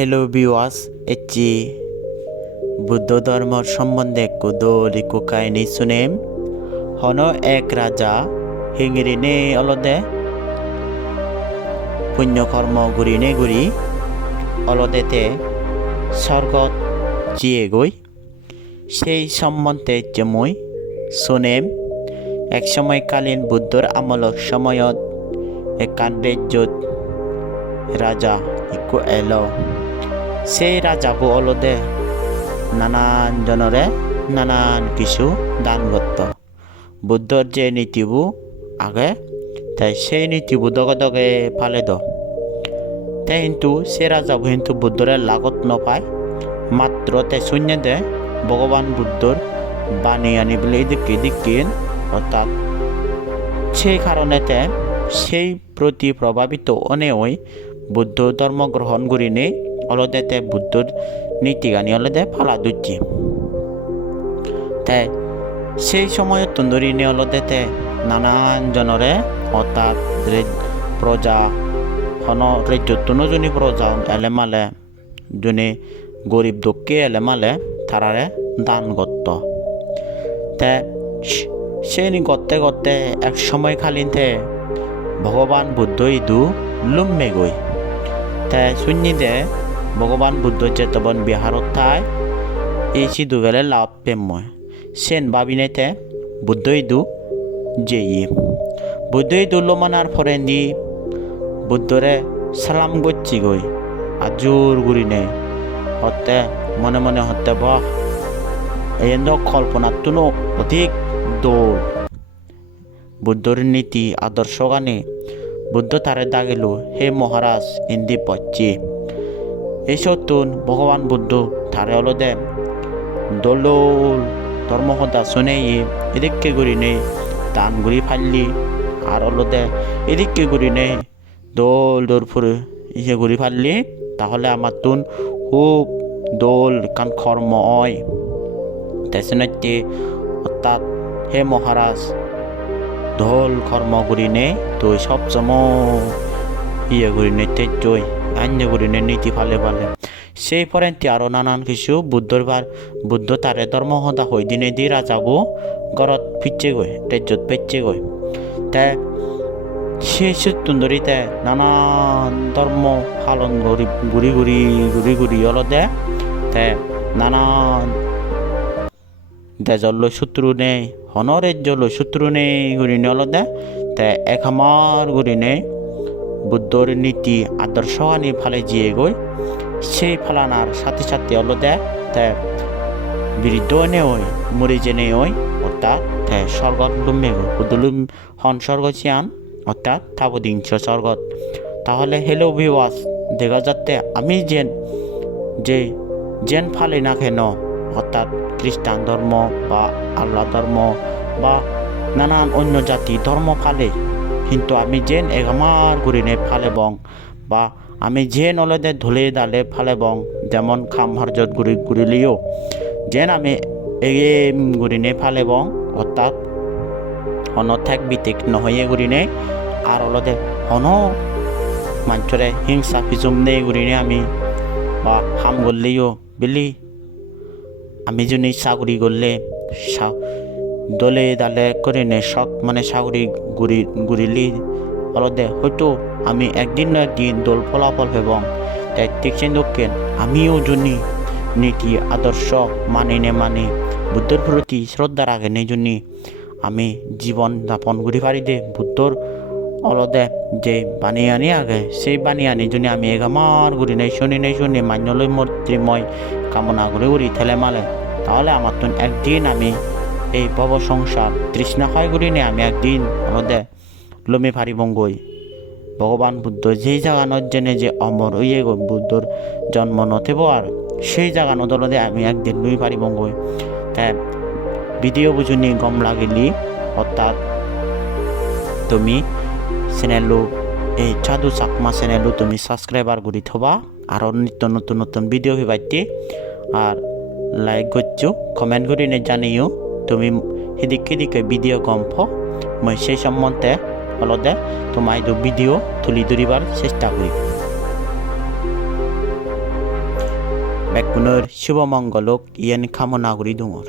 Hello viewers, এটি বুদ্ধ ধর্মর সম্বন্ধে কুদলি কুকাইনি শুনেম হন এক রাজা হিঙিরিনে অলদে পুণ্যকর্ম গুরিনে গুরি অলদেতে স্বর্গত জিয়ে গই। সেই সম্বন্ধে যেমই শুনেম এক সময়কালীন বুদ্ধর আমলক সময়ত একান রাজ্যত রাজা ইকু এলো। সেই রাজাবো অলদে। নানান জনরে নানান কিছু দান করত। বুদ্ধর যে নীতিবু আগে, তাই সেই নীতিবু দগে দগে ফালে দ। তাই কিন্তু সে রাজাবু কিন্তু বুদ্ধরে লাগত নপায়। মাত্র তে শূন্য দে ভগবান বুদ্ধর বাণী আনি বলে এদিকে এদিকে অর্থাৎ সেই কারণেতে সেই প্রতি প্রভাবিত অনেওই বুদ্ধ ধর্ম গ্রহণ করিনে অলদেতে বুদ্ধর নীতিগানি অলদে ফালা দুচ্ছি তাই সেই সময়ত তুন্দরিনে অলদেতে নানান জনরে অর্থাৎ প্রজা হন রাজ্যত নজনী প্রজা এলেমালে, যোনে গরিব দুঃখী এলেমালে তারারে দান করত তে সেই করতে করতে এক সময় খালিতে ভগবান বুদ্ধ ইদু লুম্মে গই তাই শুনি দে ভগবান বুদ্ধ চেতবন বিহারত থাই, এই সিধু গেলে লাভ পেময় সেন ভাবিনেতে বুদ্ধ ইদু যেই বুদ্ধ ইদু লমানার ফরেন্দি বুদ্ধরে সালাম গচ্ছি গই আজুর গুরিনে হতে, মনে মনে হতে বহ এই কল্পনার তুনো অধিক দৌড় বুদ্ধর নীতি আদর্শ গানে বুদ্ধ তারে দাগিল, হে মহারাজ ইন্দি পচ্ছি এই সত্যুন ভগবান বুদ্ধ তারে হলো দে। দোল ধর্মসদা শুনে এদিককে ঘুরি নে। দান ঘুরি ফাললি আর হলো দে। এদিককে ঘুরি নে। দোল দোর ফুরে ইয়ে ঘুরি ফাললি, তাহলে আমার তুন খুব দোল কান কর্ম হয় তেসনতে অর্থাৎ হে মহারাজ ঢোল কর্ম করিনে তো সব সময় ইয়ে করিনে তেজই আন্য করিনে, নীতি ফালে ফালে। সেই পরেন্তি আরও নানান কিছু বুদ্ধর বার, বুদ্ধ তারে ধর্ম সদা হই দিনে দি রাজাবো ঘরত ফিরছে গই তেজত পেচ্ছে গই। তাই সেই সুন্দরীতে নানান ধর্ম পালন করি ঘুরি ঘুরি ঘুরি ঘুরি অলদে, তে নানান দেজল শত্রু নেই নলদে, তে এক আমার গুরি নেই বুদ্ধর নীতি আদর্শ আনি ফালে জিয়ে গই। সেই ফালানার সাথে সাথে অলদে, তে বিরুদ্ধ নে ওই মরি জেনে ওই, অর্থাৎ তে স্বর্গত লুমে গো বুদ্ধলুম হন স্বর্গ চিয়ান অর্থাৎ থাবদিংশ স্বর্গত তাহলে হেলো ভিওয়াস দেখা যাচ্ছে আমি যেন, যে যেন ফালে না কেন অর্থাৎ খ্রিস্টান ধর্ম বা আল্লাহ ধর্ম বা নানান অন্য জাতি ধর্ম ফালে কিন্তু আমি যেন এগামার গুরিনে ফালে বং বা আমি যে নলেদে ধুলে দালে ফালে বং যেমন খাম হরজত গুরি গুরিলিও যেন আমি এগে গুরিনে ফালে বং অর্থাৎ হন ঠেক বিতেক নহয়ে গুরিনে আর অলদে হন মাঞ্চরে হিংসা ফিজুম নেই গুরিনে আমি বা হাম গল্লেও বিলি আমি যদি চাকরি করলে দলে দালে করে নে সৎ মানে চাকরি গুড়ি গুড়িলি অলদে হয়তো আমি একদিন না একদিন দোল ফলাফল এবং তাই ঠিক দক্ষিণ আমিও যদি নীতি, আদর্শ মানে নে মানে বুদ্ধর প্রতি শ্রদ্ধা রাখে নেই জন্য আমি জীবন যাপন করি পারি দে বুদ্ধর অলদে যে বানি আনি আগে, সেই বানি আনি যদি আমি এগামার ঘুরি নেই, শুনি নেই, শুনি মান্যলৈ মূর্তিময় কামনা করে উড়ি ঠেলে মালে। তাহলে আমার তো একদিন আমি এই ভব সংসার তৃষ্ণা হয় করি নে আমি একদিন অলদে লমে ফারিবঙ্গই ভগবান বুদ্ধ যেই জাগানত জেনে যে অমর হইয়ে গো বুদ্ধর জন্ম নথেব আর সেই জাগানত অলদে আমি একদিন লুই পারিবঙ্গই তাই ভিডিও বুঝুনি গম লাগিলি অর্থাৎ তুমি চ্যানেলটো এই চাদু চাকমা চ্যানেলটো তুমি সাবস্ক্রাইবার করে থবা আর নিত্য নতুন নতুন ভিডিও ভিবাইতে আর লাইক করছ কমেন্ট করে নে জানিও তুমি সেদিক সেদিকে ভিডিও গম ফ মই সেই সম্বন্ধে অলদে তোমার ভিডিও তুলি ধরিবার চেষ্টা করি বেকুনের শুভমঙ্গলক ইয়ান কামনা করি দঙর